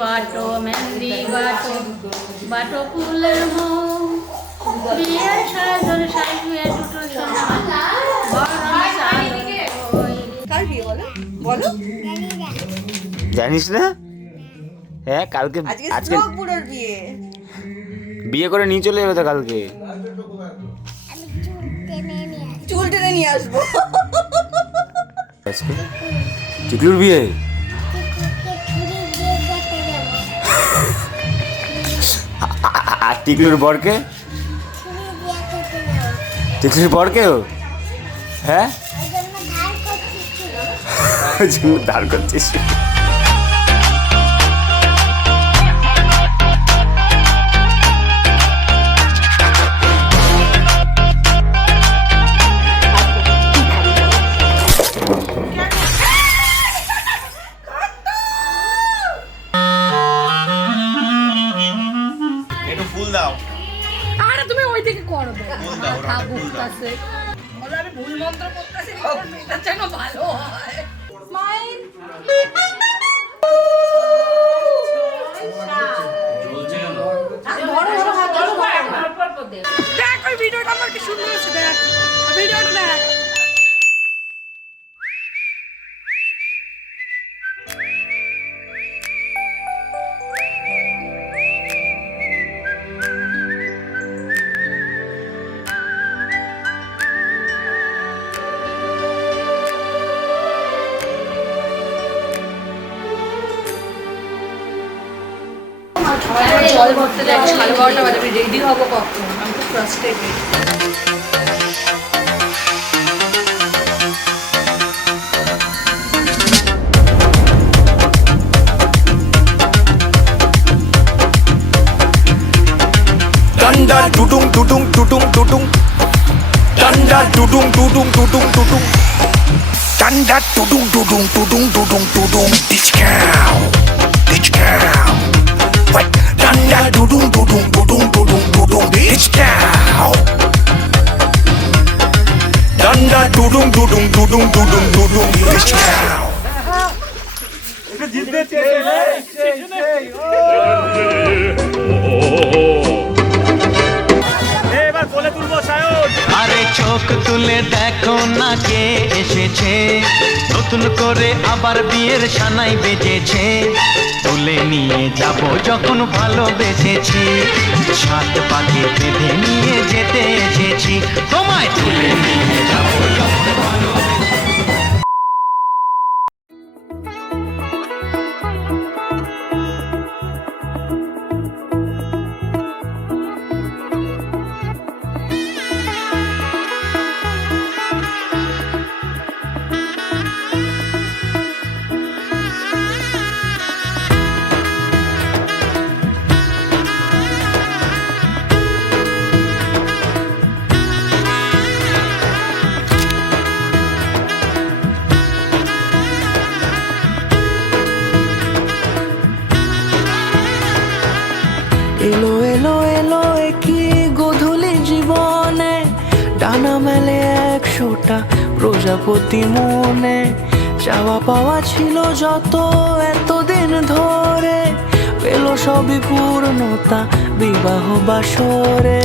বাটো মেহেন্দি বাটো বাটো ফুলের মৌ বিয়ের সাজন সাজবে দুটো সোনা বরণ সালো কার বিয়ে বলো বলো জানিস না? হ্যাঁ কালকে আজকে বুড়োর বিয়ে বিয়ে করে নিয়ে চলে যাবে তো কালকে। চুল টেনে নিয়ে আসবো। আজকে টিকলুর বিয়ে। আর টিকলুর বরকে টিকলুর বরকেও হ্যাঁ ধার করছিস। আরে তুমি ওই দিকে করো আমি ভুল মন্ত্র করতেছি এটা যেন ভালো হয়। স্মাইল দেখ ওই ভিডিওটা আমার কি সুন্দর হয়েছে দেখ ভিডিওটা দেখ। জল ভরতে যাই 12:30 বাজে আমি রেডি হবো কখন আমি তো frustrated. Danda dudung dudung dudung dudung Danda dudung dudung dudung dudung Danda dudung dudung dudung dudung dudung Ditch cow Ditch cow What Danda dudung dudung dudung dudung dudung Ditch cow Danda dudung dudung dudung dudung dudung Ditch cow আরে চোখ তুলে দেখো না কে এসেছে, নতুন করে আবার বিয়ের সানাই বেজেছে। তুলে নিয়ে যাব যখন ভালোবেসেছি, সাত পাকে বেঁধে নিয়ে যেতে এসেছি। তোমায় তুলে নিয়ে যাব যখন ভালোবেসেছি। এলো এলো এলো কি গোধূলি জীবনে, ডানা মেলে 100টা প্রজাপতি মনে। চাওয়া পাওয়া ছিল যত এতদিন ধরে, পেলো সবই পূর্ণতা বিবাহ বাসরে।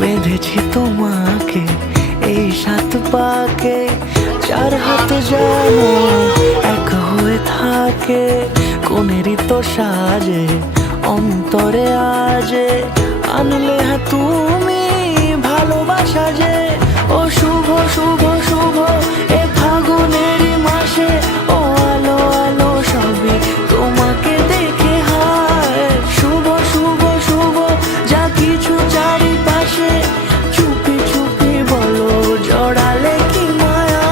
বেঁধেছি তোমাকে এই 7 পাকে, 4 হাত যেন এক হয়ে থাকে। কোনেরই তো সাজে অন্তরে আজে, আনলে হ্যাঁ তুমি ভালোবাসা যে। ও শুভ শুভ শুভ এ ফাগুনেরই মাসে, ও আলো আলো সবই তোমাকে দেখে হায়। শুভ শুভ শুভ যা কিছু চারিপাশে, চুপি চুপি বলো জড়ালে কি মায়া।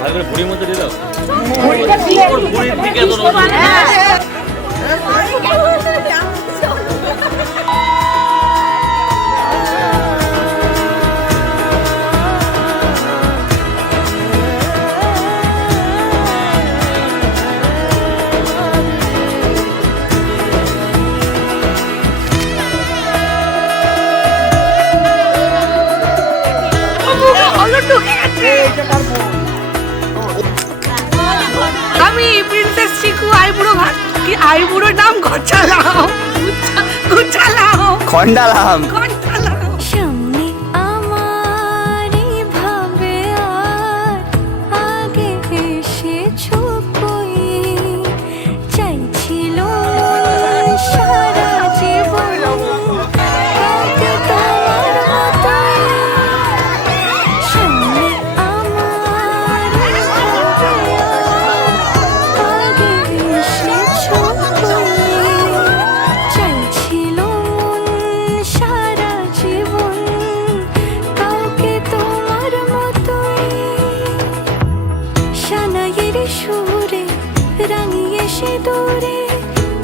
ভালো করে ভুড়ির মধ্যে দিয়ে দাও। কি আইবুড়োর নাম গচালাম, গুচালাম, খন্ডালাম। ঘন্টালাম। সামনে আমার ভাবে আর আগে এসেছো কই, চাইছিল সারা জীবন কাউকে তোমার মতোই। সামনে আমার ভাবে আর আগে এসেছো কই, চাইছিল সারা জীবন কাউকে তোমার মতোই। সানাইয়ের সুরে রাঙিয়ে সে দূরে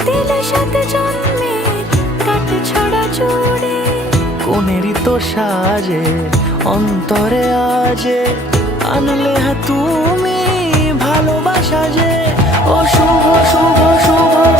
দিলে সাথে জন্মের কাট ছড়া জুড়ে। কোনেরই তো সাজে অন্তরে আজে আনলে হ্যাঁ তুমি ভালোবাসা যে। ও শুভ শুভ শুভ